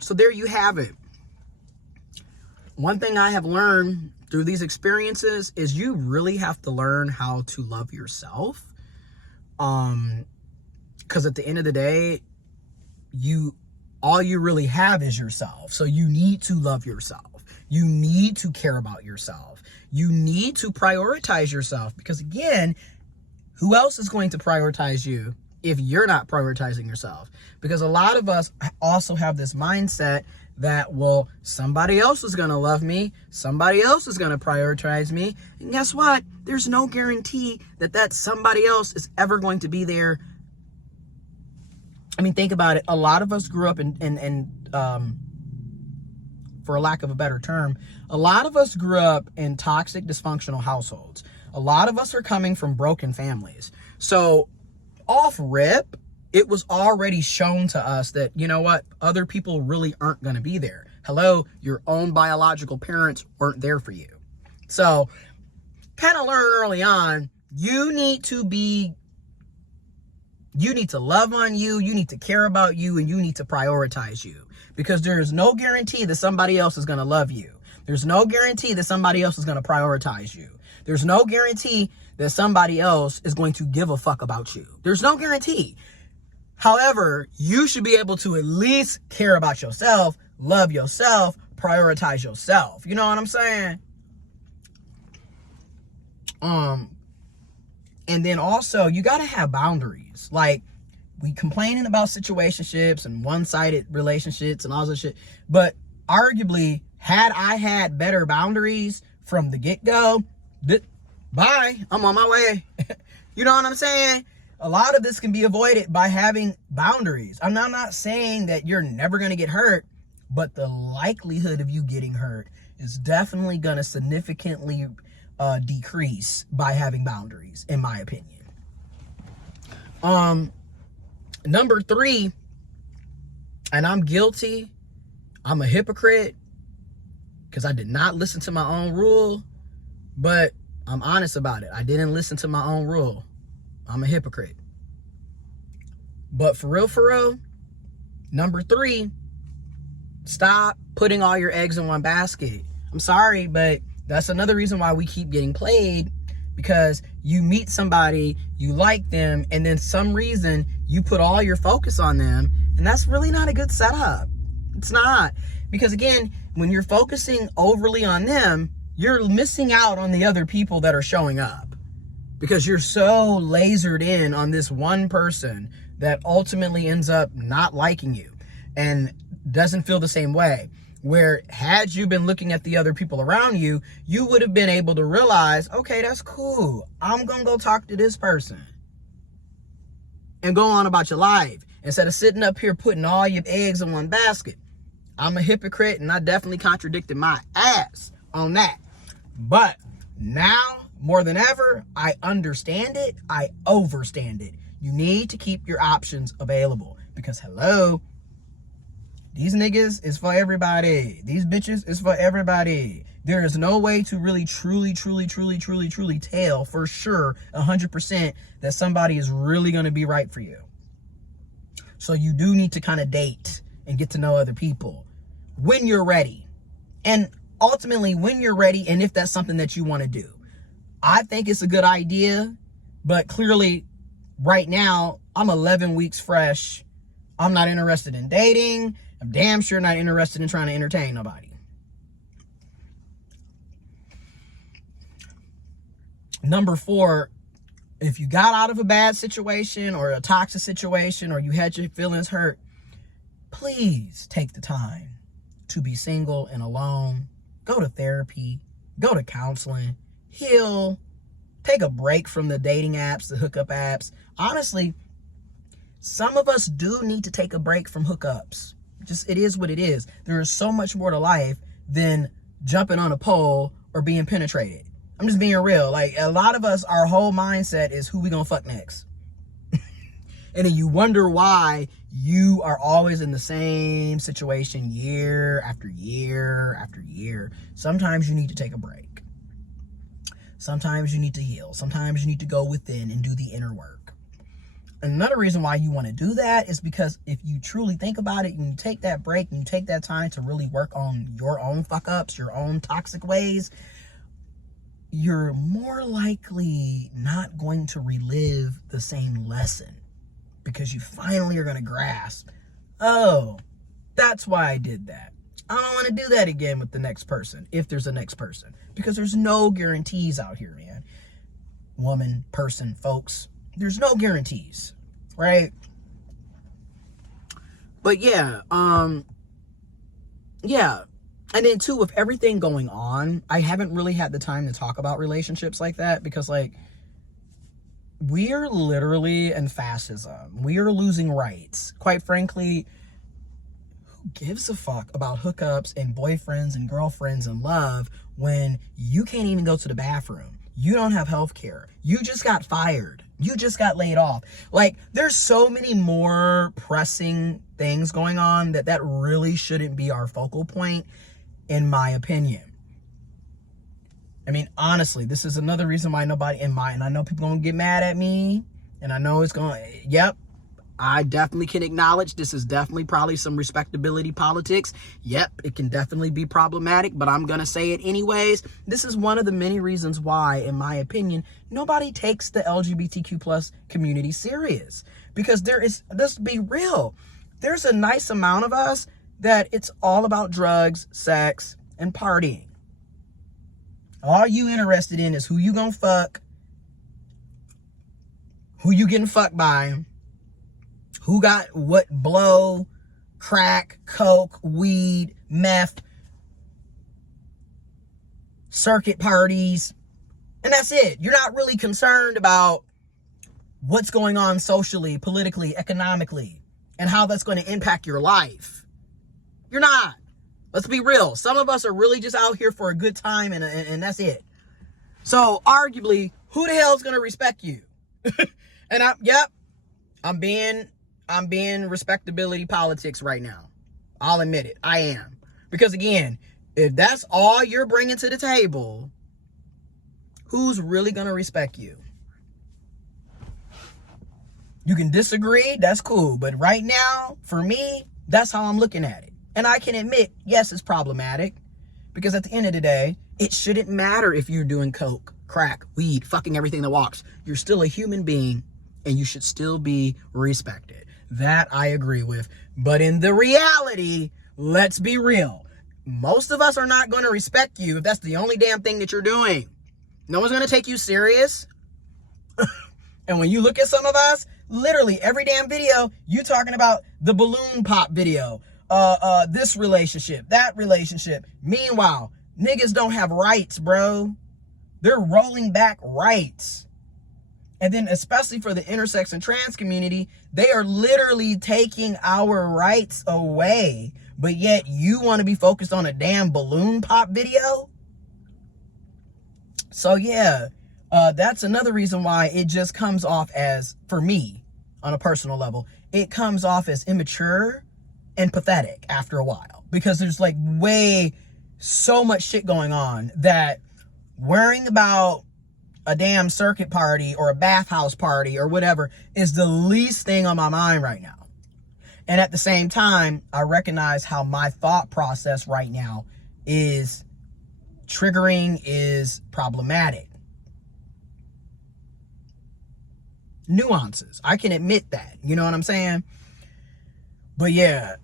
So there you have it. One thing I have learned through these experiences is you really have to learn how to love yourself. Because at the end of the day, all you really have is yourself. So you need to love yourself. You need to care about yourself. You need to prioritize yourself, because again, who else is going to prioritize you if you're not prioritizing yourself? Because a lot of us also have this mindset that, well, somebody else is going to love me. Somebody else is going to prioritize me. And guess what? There's no guarantee that somebody else is ever going to be there. I mean, think about it. A lot of us grew up in for a lack of a better term, a lot of us grew up in toxic, dysfunctional households. A lot of us are coming from broken families. So off rip, it was already shown to us that, you know what, other people really aren't going to be there. Hello, your own biological parents weren't there for you. So kind of learn early on, you need to love on you, you need to care about you, and you need to prioritize you, because there is no guarantee that somebody else is going to love you. There's no guarantee that somebody else is going to prioritize you. There's no guarantee that somebody else is going to give a fuck about you. There's no guarantee. However, you should be able to at least care about yourself, love yourself, prioritize yourself. You know what I'm saying? And then also, you got to have boundaries. Like, we complaining about situationships and one-sided relationships and all this shit. But arguably, had I had better boundaries from the get-go, bye, I'm on my way. You know what I'm saying? A lot of this can be avoided by having boundaries. I'm not saying that you're never going to get hurt, but the likelihood of you getting hurt is definitely going to significantly decrease by having boundaries, in my opinion. Number 3, and I'm guilty, I'm a hypocrite, because I did not listen to my own rule, but I'm honest about it. I didn't listen to my own rule. I'm a hypocrite. But for real, number 3, stop putting all your eggs in one basket. I'm sorry, but that's another reason why we keep getting played, because you meet somebody, you like them, and then some reason you put all your focus on them, and that's really not a good setup. It's not. Because again, when you're focusing overly on them, you're missing out on the other people that are showing up, because you're so lasered in on this one person that ultimately ends up not liking you and doesn't feel the same way. Where had you been looking at the other people around you, you would have been able to realize, okay, that's cool. I'm going to go talk to this person and go on about your life, instead of sitting up here putting all your eggs in one basket. I'm a hypocrite, and I definitely contradicted my ass on that. But now, more than ever, I understand it. I overstand it. You need to keep your options available, because hello, these niggas is for everybody. These bitches is for everybody. There is no way to really, truly tell for sure 100% that somebody is really going to be right for you. So you do need to kind of date and get to know other people when you're ready. And ultimately, when you're ready, and if that's something that you want to do. I think it's a good idea, but clearly right now I'm 11 weeks fresh. I'm not interested in dating. I'm damn sure not interested in trying to entertain nobody. Number 4, if you got out of a bad situation or a toxic situation, or you had your feelings hurt, please take the time to be single and alone. Go to therapy, go to counseling, heal, take a break from the dating apps, the hookup apps. Honestly, some of us do need to take a break from hookups. Just, it is what it is. There is so much more to life than jumping on a pole or being penetrated. I'm just being real. Like, a lot of us, our whole mindset is who we gonna fuck next. And then you wonder why you are always in the same situation year after year after year. Sometimes you need to take a break. Sometimes you need to heal. Sometimes you need to go within and do the inner work. Another reason why you want to do that is because if you truly think about it and you take that break and you take that time to really work on your own fuck ups, your own toxic ways, you're more likely not going to relive the same lesson, because you finally are going to grasp, oh, that's why I did that. I don't want to do that again with the next person, if there's a next person, because there's no guarantees out here, man. Woman, person, folks, there's no guarantees, right? But yeah, yeah. And then too, with everything going on, I haven't really had the time to talk about relationships like that, because like, we are literally in fascism. We are losing rights. Quite frankly, who gives a fuck about hookups and boyfriends and girlfriends and love when you can't even go to the bathroom? You don't have health care. You just got fired. You just got laid off. Like, there's so many more pressing things going on that really shouldn't be our focal point, in my opinion. I mean, honestly, this is another reason why nobody and I know people gonna get mad at me, and I know it's gonna, yep, I definitely can acknowledge this is definitely probably some respectability politics. Yep, it can definitely be problematic, but I'm gonna say it anyways. This is one of the many reasons why, in my opinion, nobody takes the LGBTQ plus community serious. Because let's be real, there's a nice amount of us that it's all about drugs, sex, and partying. All you interested in is who you gonna fuck, who you getting fucked by, who got what blow, crack, coke, weed, meth, circuit parties, and that's it. You're not really concerned about what's going on socially, politically, economically, and how that's going to impact your life. You're not. Let's be real. Some of us are really just out here for a good time, and that's it. So arguably, who the hell is going to respect you? And I'm being respectability politics right now. I'll admit it. I am. Because again, if that's all you're bringing to the table, who's really going to respect you? You can disagree. That's cool. But right now, for me, that's how I'm looking at it. And I can admit, yes, it's problematic. Because at the end of the day, it shouldn't matter if you're doing coke, crack, weed, fucking everything that walks. You're still a human being, and you should still be respected. That I agree with. But in the reality, let's be real. Most of us are not going to respect you if that's the only damn thing that you're doing. No one's going to take you serious. And when you look at some of us, literally every damn video, you talking about the balloon pop video. This relationship, that relationship. Meanwhile, niggas don't have rights, bro. They're rolling back rights. And then especially for the intersex and trans community, they are literally taking our rights away. But yet you want to be focused on a damn balloon pop video? So yeah, that's another reason why it just comes off as, for me, on a personal level, it comes off as immature and pathetic after a while. Because there's like so much shit going on that worrying about a damn circuit party or a bathhouse party or whatever is the least thing on my mind right now. And at the same time, I recognize how my thought process right now is triggering, is problematic. Nuances. I can admit that. You know what I'm saying? But yeah,